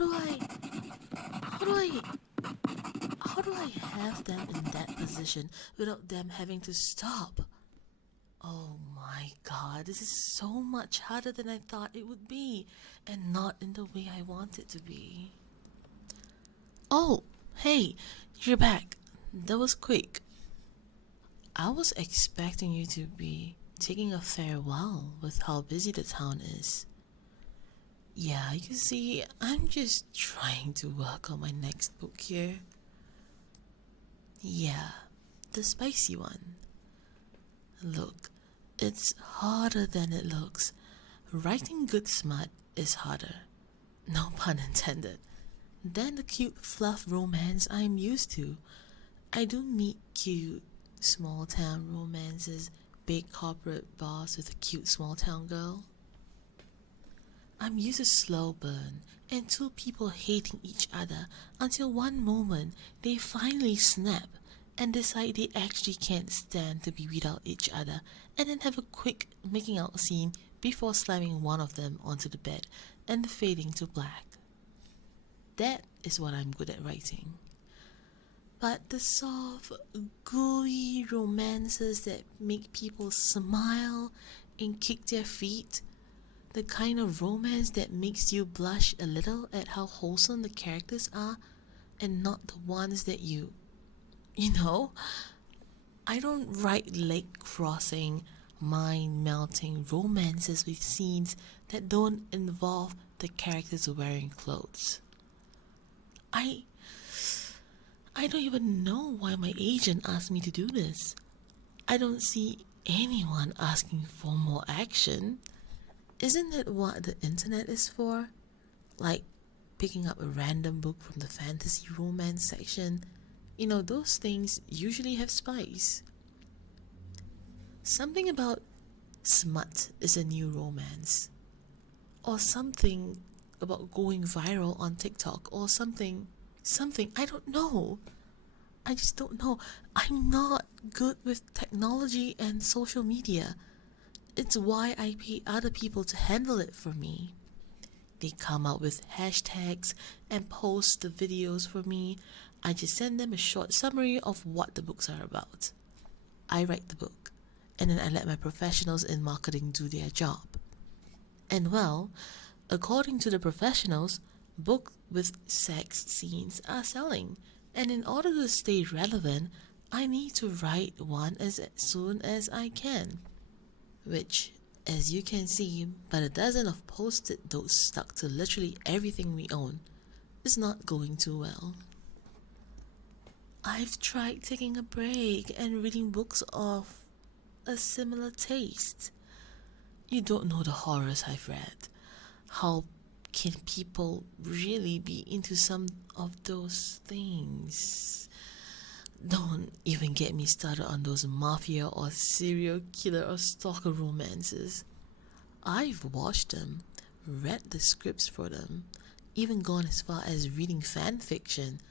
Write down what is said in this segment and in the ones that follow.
do I, how do I, how do I have them in that position without them having to stop? Oh my god, this is so much harder than I thought it would be, and not in the way I want it to be. Oh, hey, you're back. That was quick. I was expecting you to be taking a farewell with how busy the town is. Yeah, you see, I'm just trying to work on my next book here. Yeah, the spicy one. Look, it's harder than it looks. Writing good smut is harder, no pun intended, than the cute fluff romance I'm used to. I don't meet cute small town romances, big corporate boss with a cute small town girl. I'm used to slow burn and two people hating each other until one moment they finally snap and decide they actually can't stand to be without each other, and then have a quick making out scene before slamming one of them onto the bed and fading to black. That is what I'm good at writing. But the soft, gooey romances that make people smile and kick their feet, the kind of romance that makes you blush a little at how wholesome the characters are, and not the ones that you know, I don't write leg crossing, mind melting romances with scenes that don't involve the characters wearing clothes. I don't even know why my agent asked me to do this. I don't see anyone asking for more action. Isn't that what the internet is for? Like picking up a random book from the fantasy romance section. You know, those things usually have spice. Something about smut is a new romance. Or something about going viral on TikTok, or something, I don't know. I just don't know. I'm not good with technology and social media. It's why I pay other people to handle it for me. They come out with hashtags and post the videos for me. I just send them a short summary of what the books are about. I write the book, and then I let my professionals in marketing do their job. And well, according to the professionals, books with sex scenes are selling, and in order to stay relevant, I need to write one as soon as I can. Which, as you can see by the dozen of post-it notes stuck to literally everything we own, is not going too well. I've tried taking a break and reading books of a similar taste. You don't know the horrors I've read. How can people really be into some of those things? Don't even get me started on those mafia or serial killer or stalker romances. I've watched them, read the scripts for them, even gone as far as reading fan fiction,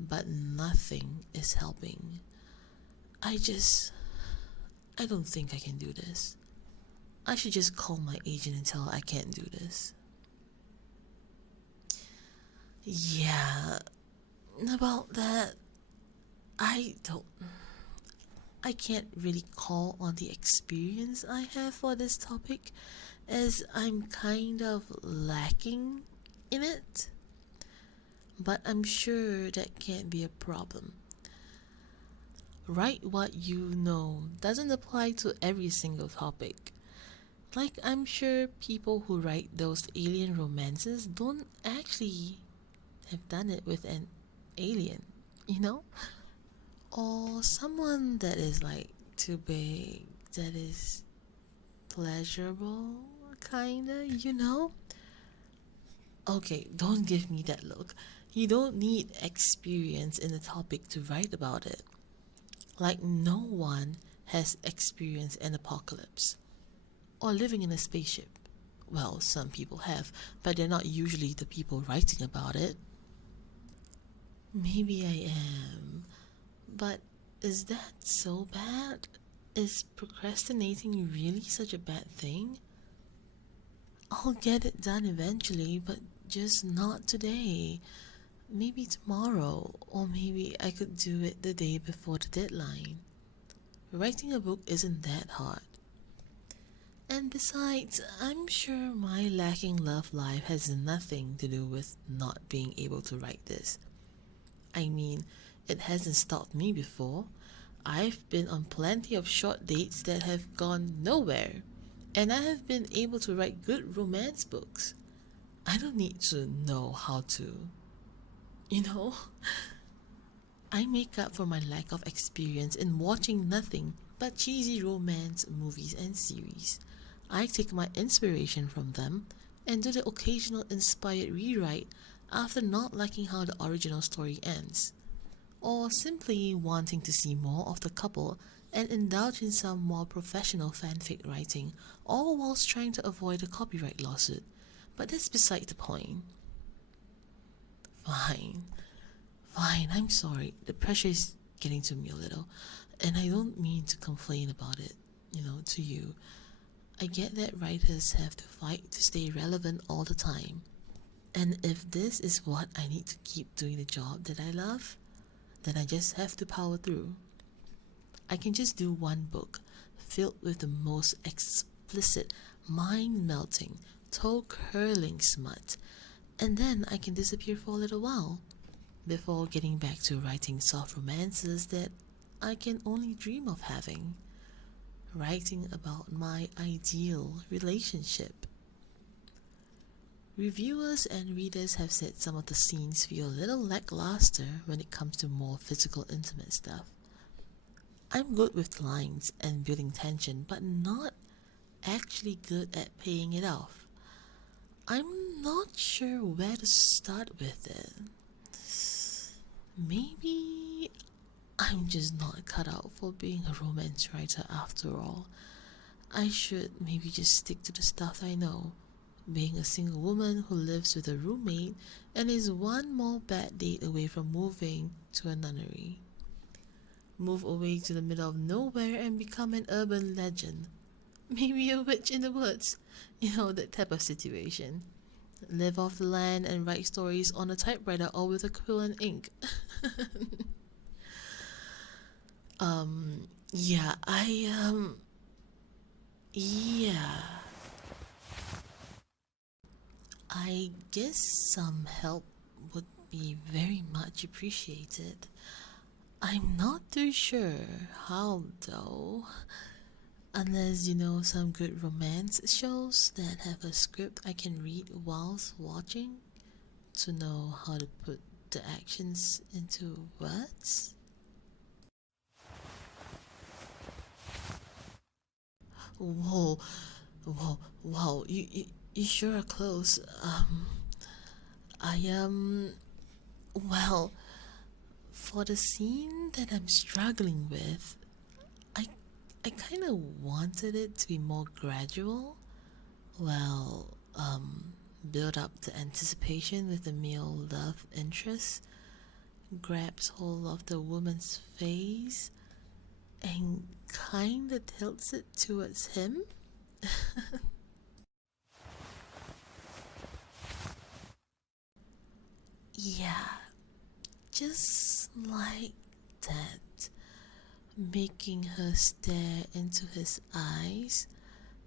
but nothing is helping. I don't think I can do this. I should just call my agent and tell her I can't do this. Yeah, about that, I can't really call on the experience I have for this topic, as I'm kind of lacking in it. But I'm sure that can't be a problem. Write what you know doesn't apply to every single topic. Like, I'm sure people who write those alien romances don't actually have done it with an alien, you know? Or someone that is like too big, that is pleasurable, kinda, you know? Okay, don't give me that look. You don't need experience in the topic to write about it. Like, no one has experienced an apocalypse or living in a spaceship. Well, some people have, but they're not usually the people writing about it. Maybe I am, but is that so bad? Is procrastinating really such a bad thing? I'll get it done eventually, but just not today. Maybe tomorrow, or maybe I could do it the day before the deadline. Writing a book isn't that hard. And besides, I'm sure my lacking love life has nothing to do with not being able to write this. I mean, it hasn't stopped me before. I've been on plenty of short dates that have gone nowhere, and I have been able to write good romance books. I don't need to know how to, you know? I make up for my lack of experience in watching nothing but cheesy romance movies and series. I take my inspiration from them and do the occasional inspired rewrite after not liking how the original story ends, or simply wanting to see more of the couple and indulge in some more professional fanfic writing, all whilst trying to avoid a copyright lawsuit. But that's beside the point. Fine, I'm sorry. The pressure is getting to me a little, and I don't mean to complain about it, to you. I get that writers have to fight to stay relevant all the time. And if this is what I need to keep doing the job that I love, then I just have to power through. I can just do one book filled with the most explicit, mind-melting, toe-curling smut, and then I can disappear for a little while before getting back to writing soft romances that I can only dream of having. Writing about my ideal relationship. Reviewers and readers have said some of the scenes feel a little lackluster when it comes to more physical, intimate stuff. I'm good with lines and building tension, but not actually good at paying it off. I'm not sure where to start with it. Maybe I'm just not cut out for being a romance writer after all. I should maybe just stick to the stuff I know. Being a single woman who lives with a roommate and is one more bad date away from moving to a nunnery. Move away to the middle of nowhere and become an urban legend. Maybe a witch in the woods. That type of situation. Live off the land and write stories on a typewriter or with a quill and ink. Yeah. I guess some help would be very much appreciated. I'm not too sure how though. Unless you know some good romance shows that have a script I can read whilst watching to know how to put the actions into words. Whoa, wow, you sure are close. Well, for the scene that I'm struggling with, I kind of wanted it to be more gradual. Well, build up the anticipation with the male love interest, grabs hold of the woman's face, and kinda tilts it towards him. Yeah, just like that, making her stare into his eyes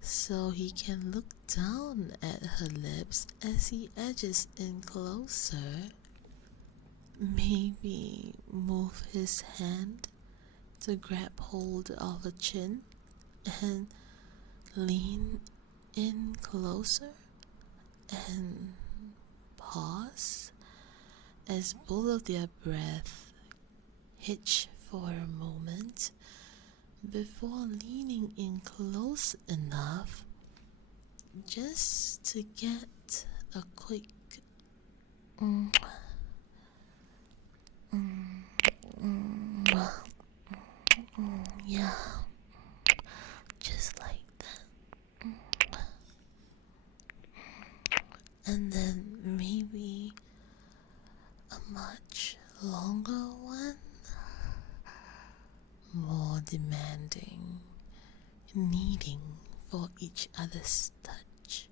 so he can look down at her lips as he edges in closer. Maybe move his hand to grab hold of her chin and lean in closer and pause as both of their breath hitch for a moment before leaning in close enough just to get a quick yeah, just like that. And then maybe a much longer one, more demanding, needing for each other's touch.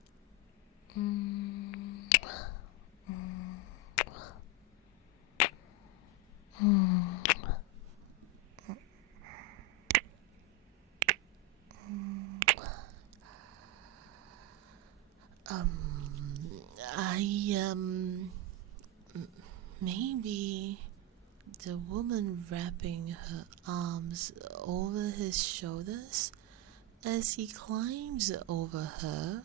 I maybe the woman wrapping her arms over his shoulders as he climbs over her,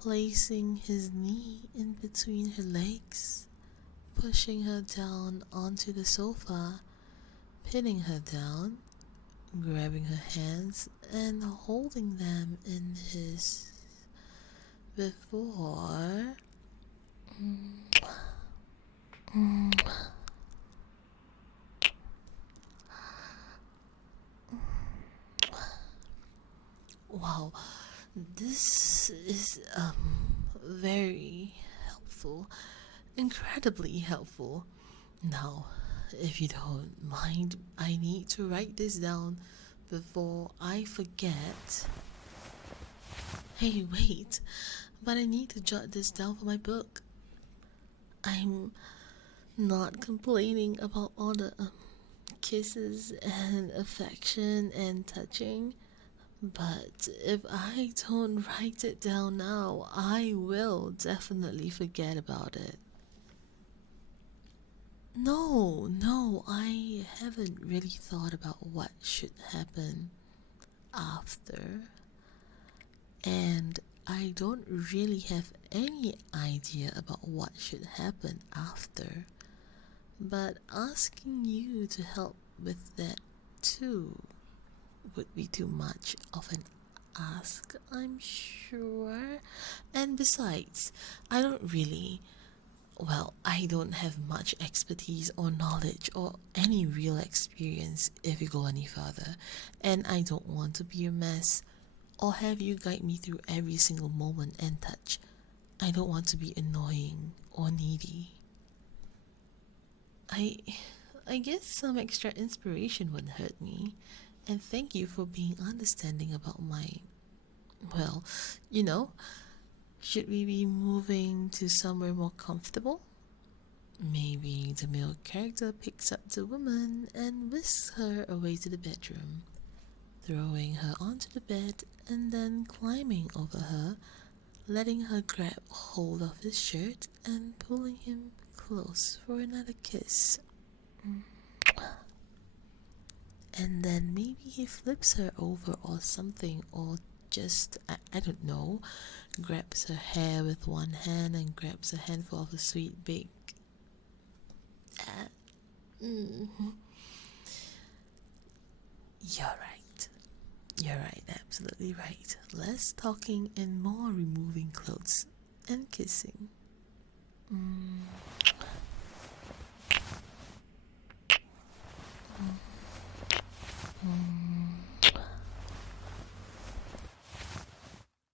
placing his knee in between her legs, pushing her down onto the sofa, pinning her down, grabbing her hands and holding them in his before wow, this is very helpful, incredibly helpful. Now, if you don't mind, I need to write this down before I forget. Hey, wait, but I need to jot this down for my book. I'm not complaining about all the kisses and affection and touching, but if I don't write it down now, I will definitely forget about it. No, I haven't really thought about what should happen after. And I don't really have any idea about what should happen after. But asking you to help with that too would be too much of an ask, I'm sure. And besides, I don't have much expertise or knowledge or any real experience if you go any further, and I don't want to be a mess or have you guide me through every single moment and touch. I don't want to be annoying or needy. I guess some extra inspiration wouldn't hurt me, and thank you for being understanding about my, well, you know, should we be moving to somewhere more comfortable? Maybe the male character picks up the woman and whisks her away to the bedroom, throwing her onto the bed and then climbing over her, letting her grab hold of his shirt and pulling him close for another kiss. And then maybe he flips her over or something, or just, I don't know, grabs her hair with one hand and grabs a handful of a sweet big. You're right, absolutely right. Less talking and more removing clothes and kissing.